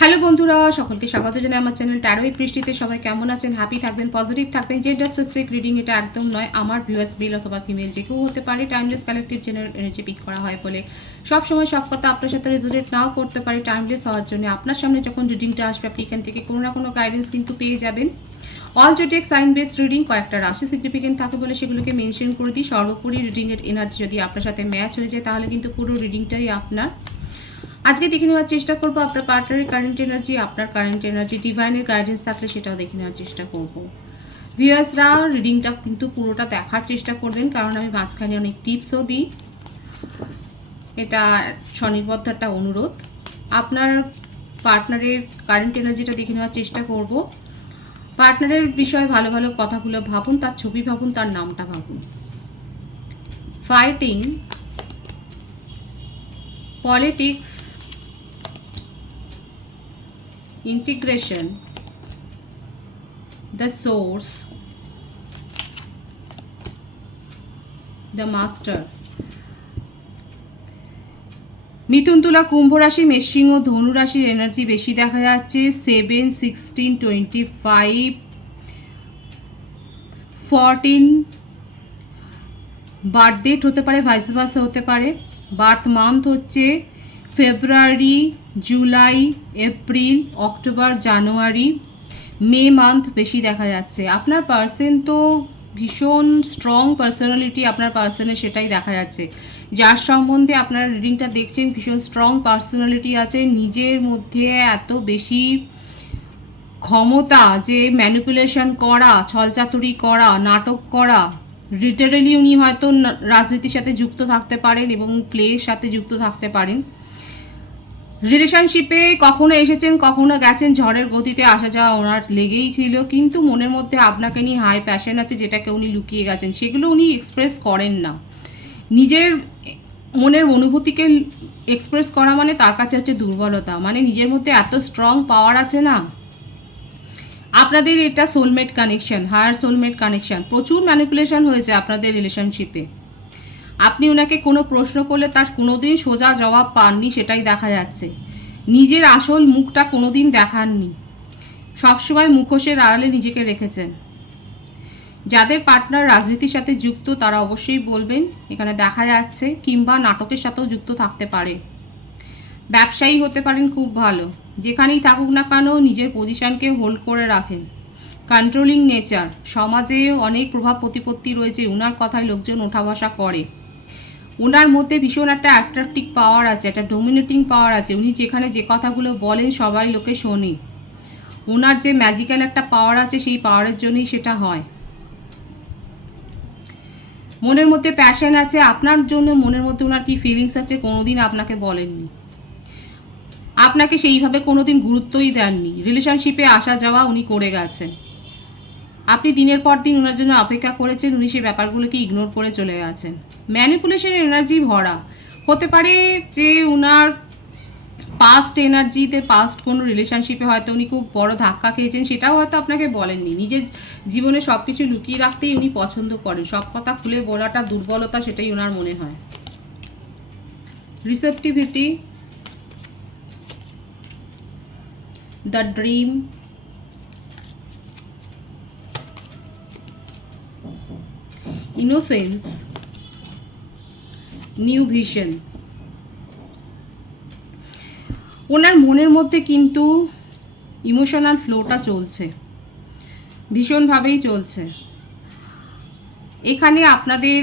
Hello বন্ধুরা, সকলকে স্বাগত জানাই আমার চ্যানেল ট্যারোই বৃষ্টিতে সবাই কেমন আছেন? হ্যাপি থাকবেন পজিটিভ থাকবেন। জেন্ডার স্পেসিফিক রিডিং এটা একদম নয়, আমার ভিউয়ার্স মেল অথবা ফিমেল যে কেউ হতে পারে timeless collective general energy pick করা হয় বলে। সব সময় সব কথা আপনার সাথে রেজোনেট নাও করতে পারে টাইমলেস হওয়ার জন্য। আপনার সামনে যখন রিডিংটা আসবে, আপনি এখান থেকে কোনো না কোনো গাইডেন্স কিন্তু পেয়ে যাবেন। অল জোটেক সাইন বেস রিডিং কয়েকটা রাশি সিগনিফিকেন্ট থাকে বলে সেগুলোকে মেনশন করে দিই। সর্বোপরি রিডিংয়ের এনার্জি যদি আপনার সাথে ম্যাচ হয়ে যায়, তাহলে কিন্তু পুরো রিডিংটাই আপনার আজকে দেখে নেওয়ার চেষ্টা করব আপনার পার্টনারের কারেন্ট এনার্জি আপনার কারেন্ট এনার্জি ডিভাইনের গাইডেন্স থাকলে সেটাও দেখে নেওয়ার চেষ্টা করব। ভিউয়ার্সরা রিডিংটা কিন্তু পুরোটা দেখার চেষ্টা করবেন, কারণ আমি মাঝখানে অনেক টিপসও দিই। এটা স্বনির্বদ্ধ একটা অনুরোধ। আপনার পার্টনারের কারেন্ট এনার্জিটা দেখে নেওয়ার চেষ্টা করব। পার্টনারের বিষয়ে ভালো ভালো কথাগুলো ভাবুন, তার ছবি ভাবুন, তার নামটা ভাবুন। Fighting politics integration, the source, the master. মিথুন তুলা কুম্ভ রাশি, মেষিং ও ধনু রাশির এনার্জি বেশি দেখা যাচ্ছে seven sixteen twenty five fourteen birth date হতে পারে ভাইস ভার্সা হতে পারে বার্থ মান্থ হচ্ছে February July, April, October, January, May month বেশি দেখা যাচ্ছে। আপনার পার্সন তো ভীষণ স্ট্রং পার্সোনালিটি আপনার পার্সনের সেটাই দেখা যাচ্ছে। যার সম্বন্ধে আপনারা রিডিংটা দেখছেন, ভীষণ স্ট্রং পার্সোনালিটি আছে। নিজের মধ্যে এত বেশি ক্ষমতা যে ম্যানিপুলেশন করা, ছলচাতুরি করা, নাটক করা লিটারেলি উনি হয়তো রাজনীতির সাথে যুক্ত থাকতে পারেন এবং প্লের সাথে যুক্ত থাকতে পারেন। রিলেশনশিপে কখনো এসেছেন, কখনো গেছেন, ঝড়ের গতিতে আসা যাওয়া ওনার লেগেই ছিল, কিন্তু মনের মধ্যে আপনাকে নিয়ে হাই প্যাশন আছে যেটাকে উনি লুকিয়ে গেছেন, সেগুলো উনি এক্সপ্রেস করেন না। নিজের মনের অনুভূতিকে এক্সপ্রেস করা মানে তার কাছে হচ্ছে দুর্বলতা মানে নিজের মধ্যে এত স্ট্রং পাওয়ার আছে না। আপনাদের এটা soulmate connection higher soulmate connection প্রচুর ম্যানিপুলেশন হয়েছে আপনাদের রিলেশনশিপে আপনি ওনাকে কোনো প্রশ্ন করলে তার কোনোদিন সোজা জবাব পাননি, সেটাই দেখা যাচ্ছে। নিজের আসল মুখটা কোনোদিন দেখাননি। সবসময় মুখোশের আড়ালে নিজেকে রেখেছেন। যাদের পার্টনার রাজনীতির সাথে যুক্ত, তারা অবশ্যই বলবেন, এখানে দেখা যাচ্ছে, কিংবা নাটকের সাথেও যুক্ত থাকতে পারে। ব্যবসায়ী হতে পারেন খুব ভালো। যেখানেই থাকুক না কেন, নিজের পজিশনকে হোল্ড করে রাখেন। কন্ট্রোলিং নেচার সমাজে অনেক প্রভাব প্রতিপত্তি রয়েছে ওনার কথায় লোকজন ওঠা বসা করে। ওনার মধ্যে ভীষণ একটা অ্যাট্রাকটিভ পাওয়ার আছে, একটা ডোমিনেটিং পাওয়ার আছে। উনি যেখানে যে কথাগুলো বলেন, সবাই লোকে শোনে। ওনার যে ম্যাজিক্যাল একটা পাওয়ার আছে, সেই পাওয়ারের জন্যই সেটা হয়। মনের মধ্যে প্যাশন আছে, আপনার জন্য মনের মধ্যে ওনার কি ফিলিংস আছে, কোনোদিন আপনাকে বলেননি। আপনাকে সেইভাবে কোনোদিন গুরুত্বই দেননি। রিলেশনশিপে আসা যাওয়া উনি করে গেছেন। আপনি দিনের পর দিন ওনার জন্য অপেক্ষা করেছেন, উনি সেই ব্যাপারগুলোকে ইগনোর করে চলে গেছেন। ম্যানিপুলেশন এনার্জি ভরা। হতে পারে যে ওনার পাস্ট এনার্জিতে পাস্ট কোনো রিলেশনশিপে হয়তো উনি খুব বড় ধাক্কা খেয়েছেন, সেটাও হয়তো আপনাকে বলেননি। নিজের জীবনে সব কিছু লুকিয়ে রাখতেই উনি পছন্দ করেন। সব কথা খুলে বলাটা দুর্বলতা, সেটাই ওনার মনে হয়। Receptivity the dream innocence new vision ওনার মনের মধ্যে কিন্তু ইমোশনাল ফ্লোটা চলছে। ভীষণভাবেই চলছে। এখানে আপনাদের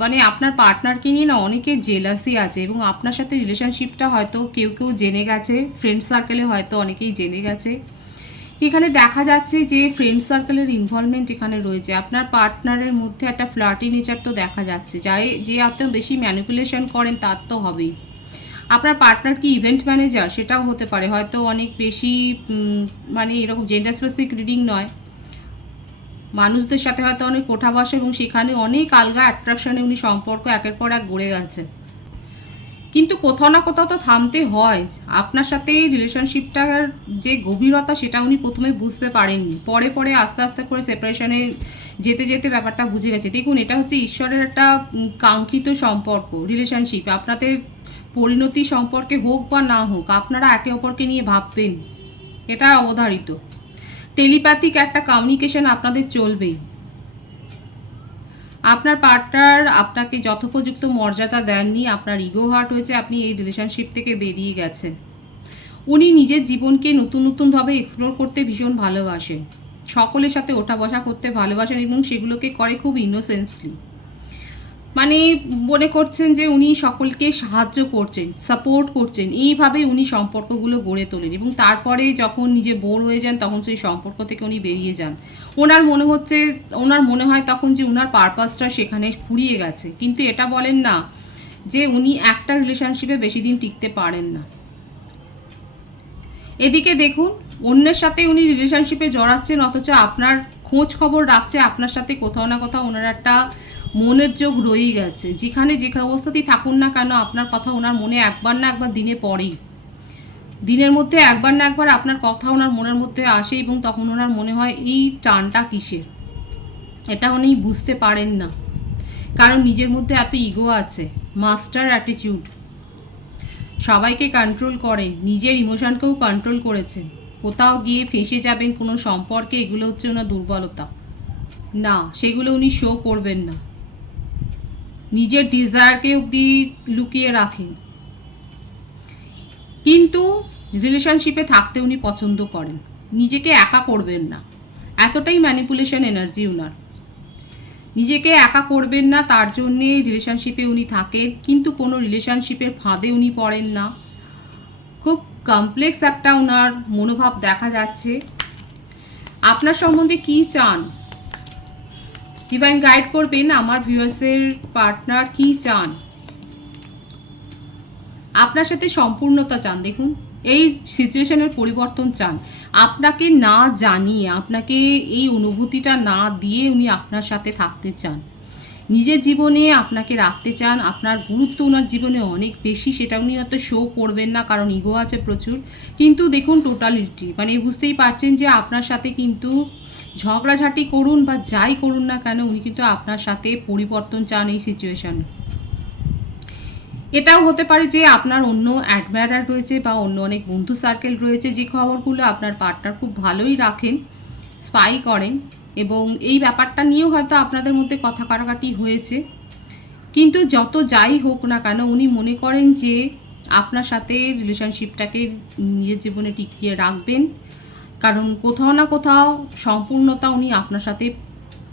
মানে আপনার পার্টনারকে নিয়ে না অনেকের জেলাসি আছে এবং আপনার সাথে রিলেশনশিপটা হয়তো কেউ কেউ জেনে গেছে ফ্রেন্ড সার্কেলে হয়তো অনেকেই জেনে গেছে। এখানে দেখা যাচ্ছে যে ফ্রেন্ড সার্কেলের ইনভলভমেন্ট এখানে রয়েছে। আপনার পার্টনারের মধ্যে একটা ফ্লার্টি নেচার তো দেখা যাচ্ছে। যাই যে এত বেশি ম্যানিপুলেশন করেন, তার তো হবেই। আপনার পার্টনার কি ইভেন্ট ম্যানেজার সেটাও হতে পারে। হয়তো অনেক বেশি মানে এরকম জেন্ডার স্পেসিফিক রিডিং নয়। মানুষদের সাথে হয়তো অনেক কোঠা বসে এবং সেখানে অনেক আলগা অ্যাট্রাকশনে উনি সম্পর্ক একের পর এক গড়ে গেছে কিন্তু কোথাও না কোথাও তো থামতে হয়। আপনার সাথে রিলেশনশিপটার যে গভীরতা সেটা উনি প্রথমে বুঝতে পারেননি। পরে পরে আস্তে আস্তে করে সেপারেশনে যেতে যেতে ব্যাপারটা বুঝে গেছে। দেখুন, এটা হচ্ছে ঈশ্বরের একটা কাঙ্ক্ষিত সম্পর্ক রিলেশনশিপ আপনাদের পরিণতি সম্পর্কে হোক বা না হোক, আপনারা একে অপরকে নিয়ে ভাববেন এটা অবধারিত। টেলিপ্যাথিক একটা কমিউনিকেশন আপনাদের চলবেই। আপনার পার্টনার আপনাকে যথোপযুক্ত মর্যাদা দেননি, আপনার ইগো হার্ট হয়েছে, আপনি এই রিলেশনশিপ থেকে বেরিয়ে গেছেন। উনি নিজের জীবনকে নতুন নতুনভাবে এক্সপ্লোর করতে ভীষণ ভালোবাসেন। সকলের সাথে ওঠা বসা করতে ভালোবাসেন এবং সেগুলোকে করে খুব ইনোসেন্সলি মানে মনে করছেন যে উনি সকলকে সাহায্য করছেন সাপোর্ট করছেন। এইভাবে উনি সম্পর্কগুলো গড়ে তোলেন এবং তারপরে যখন নিজে বোর হয়ে যান, তখন সেই সম্পর্ক থেকে উনি বেরিয়ে যান। ওনার মনে হচ্ছে, ওনার মনে হয় তখন যে ওনার পারপাসটা সেখানে ফুরিয়ে গেছে। কিন্তু এটা বলেন না যে উনি একটা রিলেশনশিপে বেশি দিন টিকতে পারেন না। এদিকে দেখুন, অন্যের সাথে উনি রিলেশনশিপে জড়াচ্ছেন, অথচ আপনার খোঁজ খবর রাখছে, আপনার সাথে কোথাও না কোথাও ওনার একটা মনের যোগ রয়েই গেছে। যেখানে যে অবস্থাতেই থাকুন না কেন, আপনার কথা ওনার মনে একবার না একবার দিনে পড়েই। দিনের মধ্যে একবার না একবার আপনার কথা ওনার মনের মধ্যে আসে এবং তখন ওনার মনে হয়, এই টানটা কিসের? এটা উনি বুঝতে পারেন না। কারণ নিজের মধ্যে এত ইগো আছে, মাস্টার অ্যাটিটিউড সবাইকে কন্ট্রোল করেন, নিজের ইমোশনকেও কন্ট্রোল করেছেন। কোথাও গিয়ে ফেসে যাবেন কোনো সম্পর্কে, এগুলো হচ্ছে ওনার দুর্বলতা। না, সেগুলো উনি শো করবেন না। নিজের ডিজায়ারকে অবধি লুকিয়ে রাখেন। কিন্তু রিলেশনশিপে থাকতে উনি পছন্দ করেন। নিজেকে একা করবেন না। এতটাই ম্যানিপুলেশন এনার্জি উনার। নিজেকে একা করবেন না, তার জন্যে রিলেশনশিপে উনি থাকেন, কিন্তু কোনো রিলেশনশিপের ফাঁদে উনি পড়েন না। খুব কমপ্লেক্স একটা ওনার মনোভাব দেখা যাচ্ছে। আপনার সম্বন্ধে কি চান? ডিভাইন গাইড করবেন, আমার ভিউয়ার্সের পার্টনার কি চান? আপনার সাথে সম্পূর্ণতা চান, দেখুন। এই সিচুয়েশনের পরিবর্তন চান। আপনাকে না জানিয়ে, আপনাকে এই অনুভূতিটা না দিয়ে উনি আপনার সাথে থাকতে চান। নিজের জীবনে আপনাকে রাখতে চান, আপনার গুরুত্ব ওনার জীবনে অনেক বেশি, সেটা উনি হয়তো শো করবেন না, কারণ ইগো আছে প্রচুর। কিন্তু দেখুন টোটালিটি মানে বুঝতেই পারছেন যে আপনার সাথে কিন্তু ঝগড়াঝাটি করুন বা যাই করুন না কেন, উনি কিন্তু আপনার সাথে পরিবর্তন চান এই সিচুয়েশনে এটাও হতে পারে যে আপনার অন্য অ্যাডমায়ার রয়েছে বা অন্য অনেক বন্ধু সার্কেল রয়েছে, যে খবরগুলো আপনার পার্টনার খুব ভালোই রাখেন স্পাই করেন এবং এই ব্যাপারটা নিয়েও হয়তো আপনাদের মধ্যে কথা কাটাকাটি হয়েছে। কিন্তু যত যাই হোক না কেন, উনি মনে করেন যে আপনার সাথে রিলেশনশিপটাকে নিজের জীবনে টিকিয়ে রাখবেন। কারণ কোথাও না কোথাও সম্পূর্ণতা উনি আপনার সাথে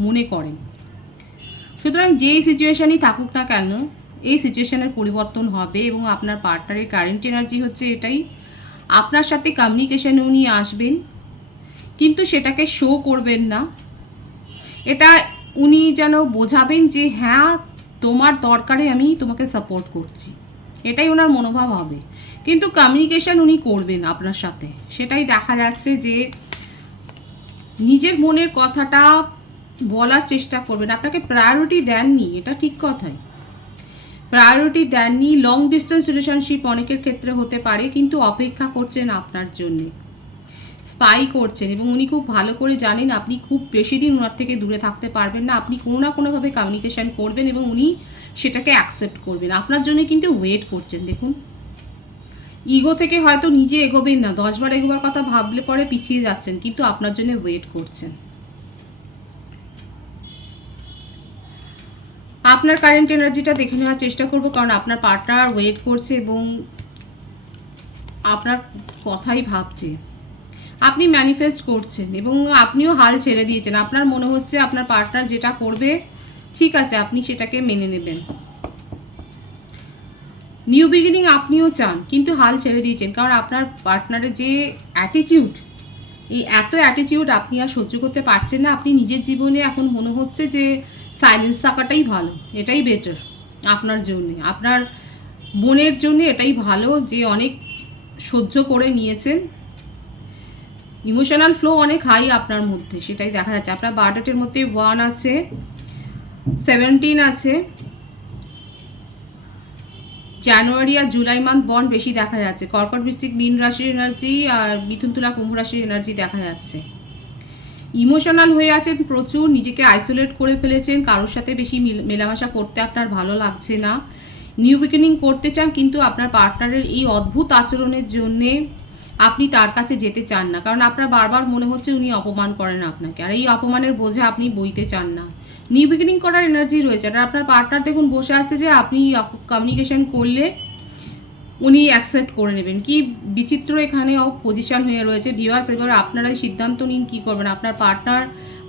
মনে করেন। সুতরাং যেই সিচুয়েশানই থাকুক না কেন, এই সিচুয়েশানের পরিবর্তন হবে এবং আপনার পার্টনারের কারেন্ট এনার্জি হচ্ছে এটাই। আপনার সাথে কমিউনিকেশনে উনি আসবেন, কিন্তু সেটাকে শো করবেন না। এটা উনি যেন বোঝাবেন যে হ্যাঁ তোমার দরকারে আমি তোমাকে সাপোর্ট করছি। এটাই ওনার মনোভাব হবে। কিন্তু কমিউনিকেশন উনি করবেন আপনার সাথে। সেটাই দেখা যাচ্ছে যে নিজের মনের কথাটা বলার চেষ্টা করবেন। আপনাকে প্রায়োরিটি দেননি, এটা ঠিক কথাই। প্রায়োরিটি দেননি লং ডিস্টেন্স রিলেশনশিপ অনেকের ক্ষেত্রে হতে পারে, কিন্তু অপেক্ষা করছেন আপনার জন্যে। স্পাই করছেন এবং উনি খুব ভালো করে জানেন আপনি খুব বেশি দিন ওনার থেকে দূরে থাকতে পারবেন না। আপনি কোনো না কোনোভাবে কমিউনিকেশন করবেন এবং উনি সেটাকে অ্যাকসেপ্ট করবেন। আপনার জন্য কিন্তু ওয়েট করছেন, দেখুন। ইগো থেকে হয়তো নিজে এগোবেন না, দশবার এগোবার কথা ভাবলে পরে পিছিয়ে যাচ্ছেন, কিন্তু আপনার জন্য ওয়েট করছেন। আপনার কারেন্ট এনার্জিটা দেখে নেওয়ার চেষ্টা করব, কারণ আপনার পার্টনার ওয়েট করছে এবং আপনার কথাই ভাবছে। আপনি ম্যানিফেস্ট করছেন এবং আপনিও হাল ছেড়ে দিয়েছেন। আপনার মনে হচ্ছে আপনার পার্টনার যেটা করবে ঠিক আছে, আপনি সেটাকে মেনে নেবেন। নিউ বিগিনিং আপনিও চান, কিন্তু হাল ছেড়ে দিয়েছেন, কারণ আপনার পার্টনারের যে অ্যাটিটিউড এই এত অ্যাটিটিউড আপনি আর সহ্য করতে পারছেন না, আপনি নিজের জীবনে এখন মনে হচ্ছে যে সাইলেন্স থাকাটাই ভালো, এটাই বেটার আপনার জন্যে। আপনার মনের জন্য এটাই ভালো যে অনেক সহ্য করে নিয়েছেন। ইমোশনাল ফ্লো অনেক হাই আপনার মধ্যে, সেটাই দেখা যাচ্ছে। আপনার বার্থডেটের মধ্যে ওয়ান আছে। সেভেন্টিন আছে। জানুয়ারি আর জুলাই মান্থ বন্ড বেশি দেখা যাচ্ছে। কর্কট বৃশ্চিক মীন রাশির এনার্জি আর মিথুন তুলা কুম্ভ রাশির এনার্জি দেখা যাচ্ছে। ইমোশনাল হয়ে আছেন প্রচুর, নিজেকে আইসোলেট করে ফেলেছেন, কারোর সাথে বেশি মেলামেশা করতে আপনার ভালো লাগছে না। নিউ বিগিনিং করতে চান, কিন্তু আপনার পার্টনারের এই অদ্ভুত আচরণের জন্যে আপনি তার কাছে যেতে চান না। কারণ আপনার বারবার মনে হচ্ছে উনি অপমান করেন আপনাকে। আর এই অপমানের বোঝা আপনি বইতে চান না। নিউ বিগিনিং করার এনার্জি রয়েছে। আর আপনার পার্টনার দেখুন, বসে আছে যে আপনি কমিউনিকেশন করলে উনি অ্যাকসেপ্ট করে নেবেন। কি বিচিত্র এখানে পজিশন হয়ে রয়েছে। ভিউয়ার্স এবার আপনারাই সিদ্ধান্ত নিন কী করবেন। আপনার পার্টনার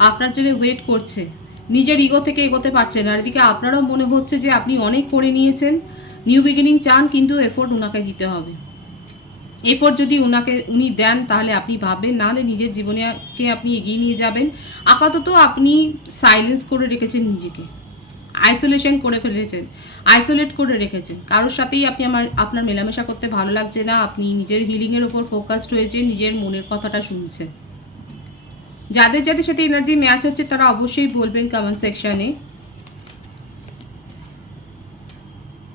আপনার জন্য ওয়েট করছে। নিজের ইগো থেকে এগোতে পারছেন আর এদিকে আপনারও মনে হচ্ছে যে আপনি অনেক করে নিয়েছেন। নিউ বিগিনিং চান, কিন্তু এফোর্ট ওনাকে দিতে হবে। এফোর্ট যদি ওনাকে উনি দেন, তাহলে আপনি ভাববেন নাহলে নিজের জীবনেকে আপনি এগিয়ে নিয়ে যাবেন। আপাতত আপনি সাইলেন্স করে রেখেছেন নিজেকে। আইসোলেশন করে ফেলেছেন। আইসোলেট করে রেখেছেন। কারোর সাথেই আপনি আমার, আপনার মেলামেশা করতে ভালো লাগছে না। আপনি নিজের হিলিংয়ের ওপর ফোকাসড হয়েছে নিজের মনের কথাটা শুনছেন। যাদের যাদের সাথে এনার্জি ম্যাচ হচ্ছে, তারা অবশ্যই বলবেন কমেন্ট সেকশানে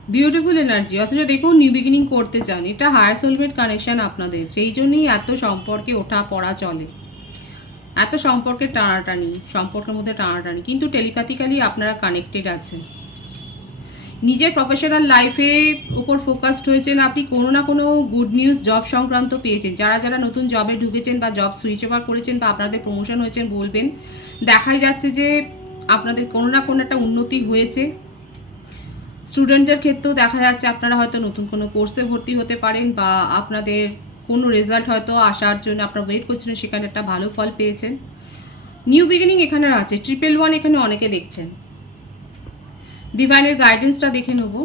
বিউটিফুল এনার্জি অথচ দেখুন নিউ বিগিনিং করতে চান। এটা হায়ার সোলমেট কানেকশন আপনাদের। সেই জন্যই এত সম্পর্কে ওঠা পড়া চলে। এত সম্পর্কে টানাটানি, সম্পর্কের মধ্যে টানাটানি। কিন্তু টেলিপ্যাথিক্যালি আপনারা কানেক্টেড আছেন। নিজের প্রফেশনাল লাইফে উপর ফোকাসড হয়েছেন। আপনি কোনো না কোনো গুড নিউজ জব সংক্রান্ত পেয়েছেন। যারা যারা নতুন জবে ঢুকেছেন বা জব সুইচ ওভার করেছেন বা আপনাদের প্রমোশন হয়েছেন বলবেন, দেখাই যাচ্ছে যে আপনাদের কোনো না কোনো একটা উন্নতি হয়েছে। স্টুডেন্টদের ক্ষেত্রেও দেখা যাচ্ছে আপনারা হয়তো নতুন কোনো কোর্সে ভর্তি হতে পারেন বা আপনাদের কোনো রেজাল্ট হয়তো আসার জন্য আপনারা ওয়েট করছিলেন, সেখানে একটা ভালো ফল পেয়েছেন। নিউ বিগিনিং এখানে আছে ট্রিপল ওয়ান এখানে অনেকে দেখছেন। ডিভাইনের গাইডেন্সটা দেখে নেব।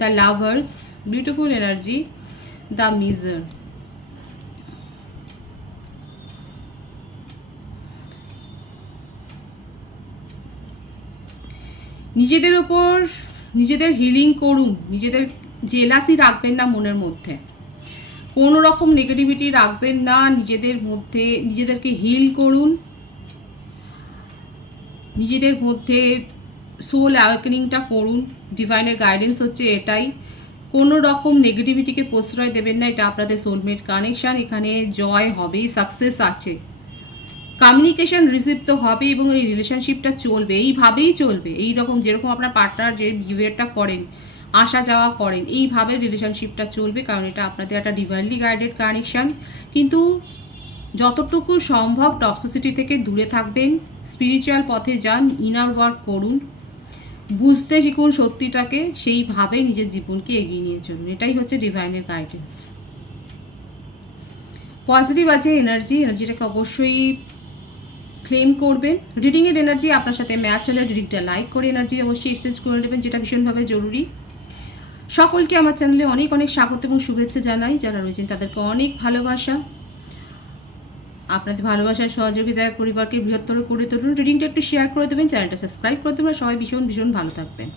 The lovers beautiful energy the miser নিজেদের ওপর নিজেদের হিলিং করুন, নিজেদের জেলাসি রাখবেন না মনের মধ্যে। কোনো রকম নেগেটিভিটি রাখবেন না, নিজেদের মধ্যে, নিজেদেরকে হিল করুন। নিজেদের মধ্যে সোল অ্যাওয়েকেনিংটা করুন ডিভাইনের গাইডেন্স হচ্ছে এটাই। কোনো রকম নেগেটিভিটিকে প্রশ্রয় দেবেন না, এটা আপনাদের সোলমেট কানেকশান এখানে জয় হবে সাকসেস আছে। কমিউনিকেশন রিসিভ তো হবে এবং এই রিলেশনশিপটা চলবে, এইভাবেই চলবে। এই রকম যেরকম আপনার পার্টনার যে বিহেভিয়ারটা করেন, আসা যাওয়া করেন, এইভাবে রিলেশনশিপটা চলবে কারণ এটা আপনাদের একটা ডিভাইনলি গাইডেড কানেকশান কিন্তু যতটুকু সম্ভব টক্সিসিটি থেকে দূরে থাকবেন স্পিরিচুয়াল পথে যান ইনার ওয়ার্ক করুন, বুঝতে শিখুন সত্যিটাকে, সেইভাবে নিজের জীবনকে এগিয়ে নিয়ে চলুন। এটাই হচ্ছে ডিভাইনের গাইডেন্স পজিটিভ আছে এনার্জি এনার্জিটাকে অবশ্যই ক্লেম করবেন। রিডিংয়ের এনার্জি আপনার সাথে ম্যাচ হলে রিডিংটা লাইক করে এনার্জি অবশ্যই এক্সচেঞ্জ করে নেবেন, যেটা ভীষণভাবে জরুরি। সকলকে আমার চ্যানেলে অনেক অনেক স্বাগত এবং শুভেচ্ছা জানাই, যারা রয়েছেন তাদেরকে অনেক ভালোবাসা। আপনাদের ভালোবাসার সহযোগিতায় পরিবারকে বৃহত্তর করে তুলুন। রিডিংটা একটু শেয়ার করে দেবেন চ্যানেলটা সাবস্ক্রাইব করে দেবেন। সবাই ভীষণ ভীষণ ভালো থাকবেন।